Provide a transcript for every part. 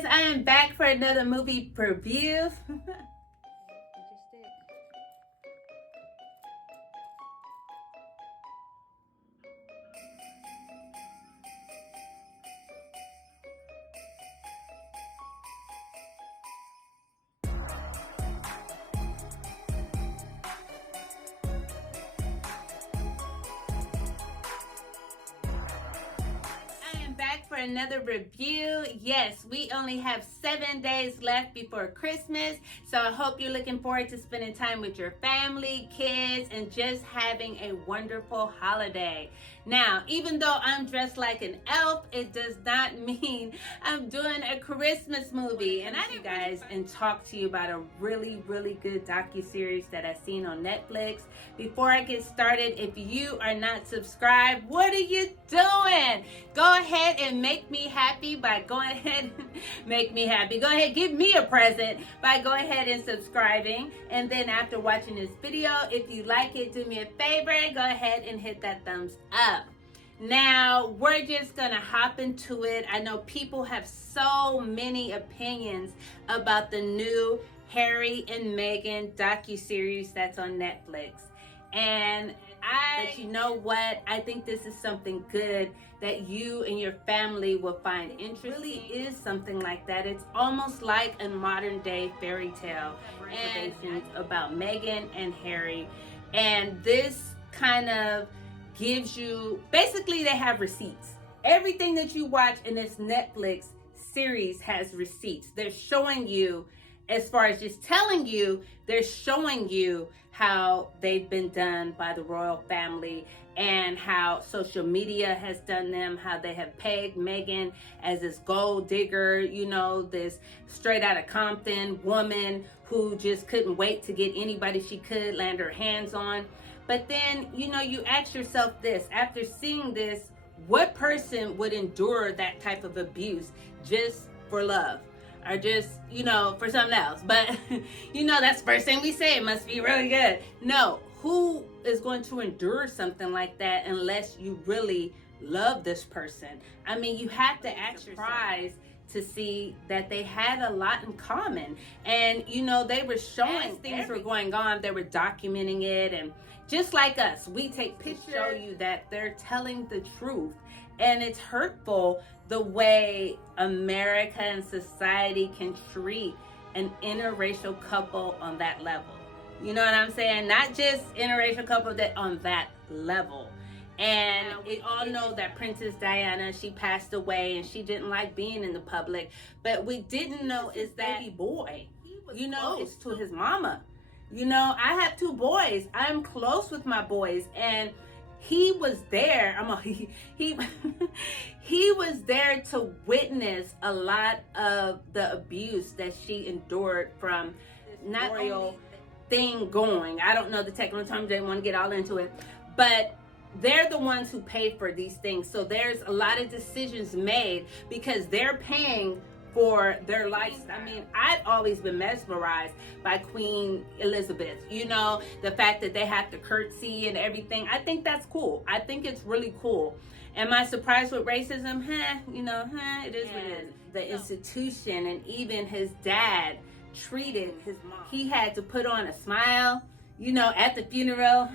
guys, I am back for another movie review. Back for another review. Yes, we only have 7 days left before Christmas, so I hope you're looking forward to spending time with your family, kids, and just having a wonderful holiday. Now, even though I'm dressed like an elf, it does not mean I'm doing a Christmas movie. And I you guys and talk to you about a really good DocuSeries that I've seen on Netflix. Before I get started, if you are not subscribed, what are you doing? Go ahead and make me happy by going ahead and make me happy. Go ahead, give me a present by going ahead and subscribing. And then after watching this video, if you like it, do me a favor and go ahead and hit that thumbs up. Now, we're just gonna hop into it. I know people have so many opinions about the new Harry and Meghan docuseries that's on Netflix. And but you know what? I think this is something good that you and your family will find interesting. It really is something like that. It's almost like a modern day fairy tale. And about Meghan and Harry. And this kind of gives you, basically they have receipts. Everything that you watch in this Netflix series has receipts. They're showing you, as far as just telling you, they're showing you how they've been done by the royal family and how social media has done them, how they have pegged Meghan as this gold digger, you know, this straight out of Compton woman who just couldn't wait to get anybody she could land her hands on. But then, you know, you ask yourself this, after seeing this, what person would endure that type of abuse just for love? Or just, you know, for something else? But, you know, that's the first thing we say, it must be really good. No, who is going to endure something like that unless you really love this person? I mean, you have to act surprised to see that they had a lot in common. And, you know, they were showing things were going on, they were documenting it, and just like us, we take pictures to show you that they're telling the truth. And it's hurtful the way America and society can treat an interracial couple on that level. You know what I'm saying? Not just interracial couple, that on that level. And we all know that Princess Diana, she passed away and she didn't like being in the public. But we didn't know is that baby boy, you know, it's to his mama. You know, I have 2 boys. I'm close with my boys, and he was there. He was there to witness a lot of the abuse that she endured from not royal thing going. I don't know the technical terms. I didn't want to get all into it, but they're the ones who pay for these things. So there's a lot of decisions made because they're paying for their lifestyle. I mean, I've always been mesmerized by Queen Elizabeth. You know, the fact that they have to curtsy and everything. I think that's cool. I think it's really cool. Am I surprised with racism? You know, it is what it is. The institution, and even his dad treated his mom. He had to put on a smile, you know, at the funeral,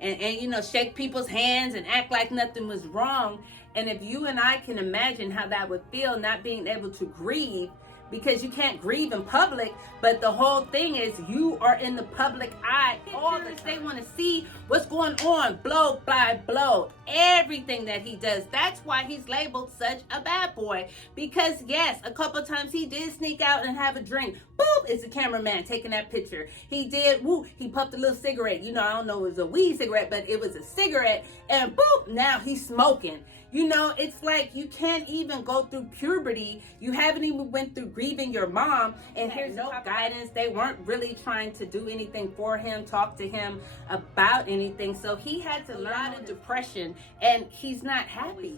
and you know, shake people's hands and act like nothing was wrong. And if you and I can imagine how that would feel, not being able to grieve, because you can't grieve in public, but the whole thing is you are in the public eye all the time. They want to see what's going on, blow by blow, everything that he does. That's why he's labeled such a bad boy, because yes, a couple times he did sneak out and have a drink. Boop, it's a cameraman taking that picture. He did, he puffed a little cigarette. You know, I don't know if it was a weed cigarette, but it was a cigarette, and boop, now he's smoking. You know, it's like you can't even go through puberty. You haven't even went through grieving your mom, and here's no guidance. They weren't really trying to do anything for him, talk to him about anything. So he had to learn in depression, and he's not happy.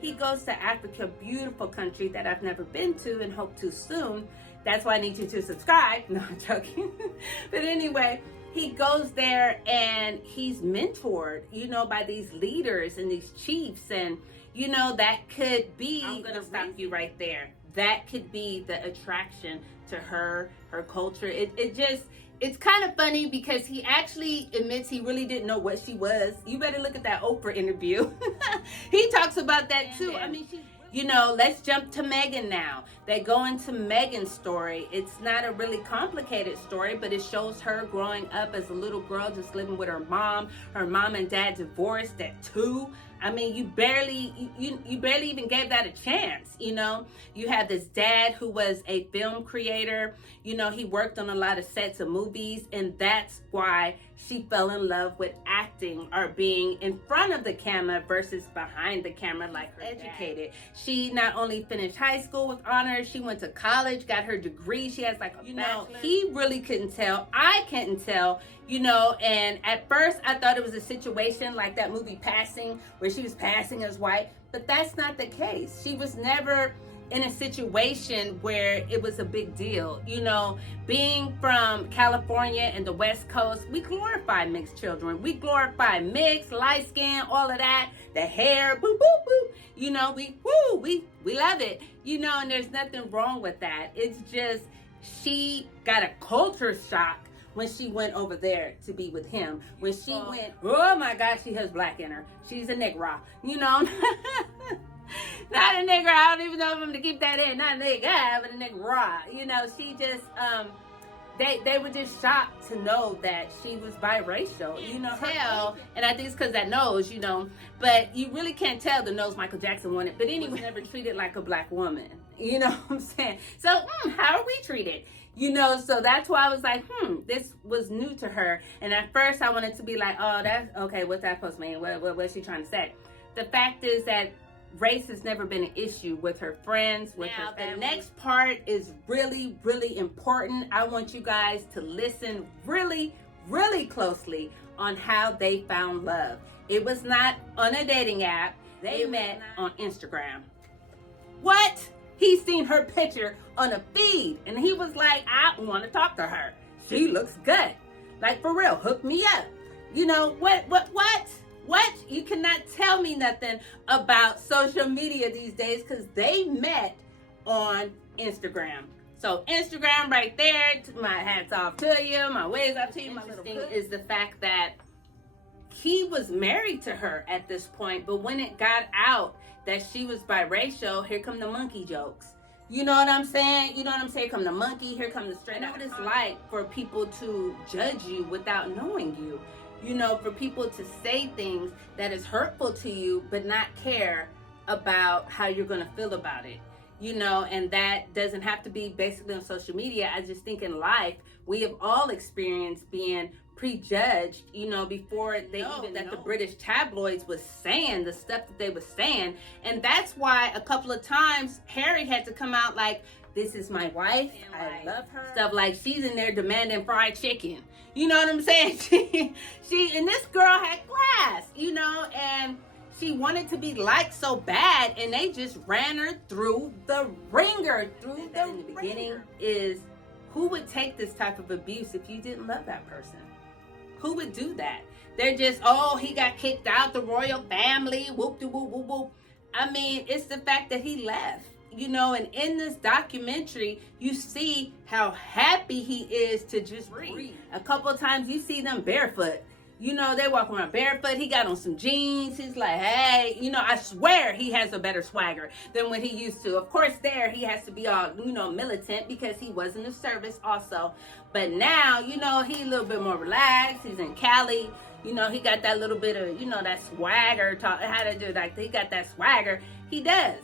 He goes to Africa, beautiful country that I've never been to and hope to soon. That's why I need you to subscribe. No, I'm joking. But anyway, he goes there and he's mentored, you know, by these leaders and these chiefs. And, you know, that could be, I'm going to stop you right there. that could be the attraction to her culture. It's kind of funny because he actually admits he really didn't know what she was. You better look at that Oprah interview. He talks about that too. I mean, let's jump to Meghan now. They go into Meghan's story. It's not a really complicated story, but it shows her growing up as a little girl, just living with her mom. Her mom and dad divorced at 2. I mean, you barely even gave that a chance, You have this dad who was a film creator. He worked on a lot of sets of movies, and that's why she fell in love with acting or being in front of the camera versus behind the camera like her educated. She not only finished high school with honors, she went to college, got her degree. She has like a bachelor's. He really couldn't tell. I couldn't tell, and at first I thought it was a situation like that movie Passing, where she was passing as white, but that's not the case. She was never in a situation where it was a big deal. Being from California and the West Coast, we glorify mixed children. We glorify mixed, light skin, all of that, the hair, boop, boop, boop. We love it, and there's nothing wrong with that. It's just she got a culture shock when she went over there to be with him. When she went, oh my gosh, she has black in her. She's a Negra, Not a nigger. I don't even know if I'm going to keep that in. Not a nigga, but a Negra. She just, they were just shocked to know that she was biracial. Tell, and I think it's because that nose, but you really can't tell the nose Michael Jackson wanted. But anyway, never treated like a black woman. You know what I'm saying? So, how are we treated? So that's why I was like, this was new to her. And at first I wanted to be like, oh, that's okay. What's that supposed to mean? What's she trying to say? The fact is that race has never been an issue with her friends, with her family. The next part is really, really important. I want you guys to listen really, really closely on how they found love. It was not on a dating app. They met on Instagram. What? He seen her picture on a feed and he was like, I want to talk to her. She looks good. Like, for real, hook me up. What? You cannot tell me nothing about social media these days because they met on Instagram. So Instagram right there, my hat's off to you, my ways off to you, my little thing is the fact that he was married to her at this point, but when it got out that she was biracial, here come the monkey jokes. You know what I'm saying? Here come the monkey, here come the straight out. What it's like for people to judge you without knowing you. For people to say things that is hurtful to you, but not care about how you're going to feel about it. And that doesn't have to be basically on social media. I just think in life, we have all experienced being prejudged, before they even that the British tabloids was saying the stuff that they were saying. And that's why a couple of times Harry had to come out like, this is my wife, I love her. Stuff like she's in there demanding fried chicken. You know what I'm saying? She and this girl had class, and she wanted to be liked so bad, and they just ran her through the ringer. In the beginning is, who would take this type of abuse if you didn't love that person? Who would do that? They're just, he got kicked out, the royal family, whoop de whoop whoop whoop. I mean, it's the fact that he left. And in this documentary, you see how happy he is to just breathe. A couple of times you see them barefoot. They walk around barefoot. He got on some jeans. He's like, hey, I swear he has a better swagger than what he used to. Of course, there he has to be all, militant because he was in the service also. But now, he's a little bit more relaxed. He's in Cali. He got that little bit of, that swagger. How to do that? He got that swagger. He does.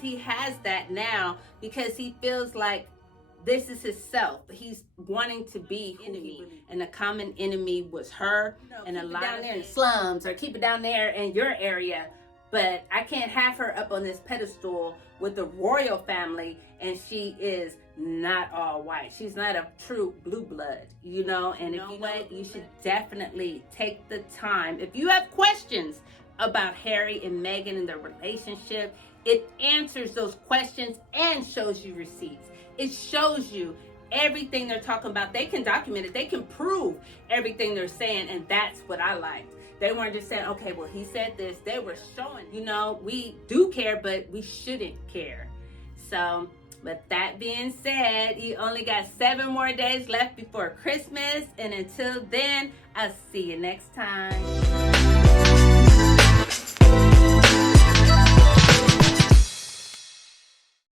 He has that now because he feels like this is his self. He's wanting to be enemy, and the common enemy was her, and a lot down there in the slums, or keep it down there in your area. But I can't have her up on this pedestal with the royal family, and she is not all white. She's not a true blue blood, And if you know what, you should definitely take the time. If you have questions about Harry and Meghan and their relationship, it answers those questions and shows you receipts. It shows you everything they're talking about. They can document it. They can prove everything they're saying, and that's what I liked. They weren't just saying, okay, well, he said this. They were showing, we do care, but we shouldn't care. So with that being said, you only got 7 more days left before Christmas. And until then, I'll see you next time.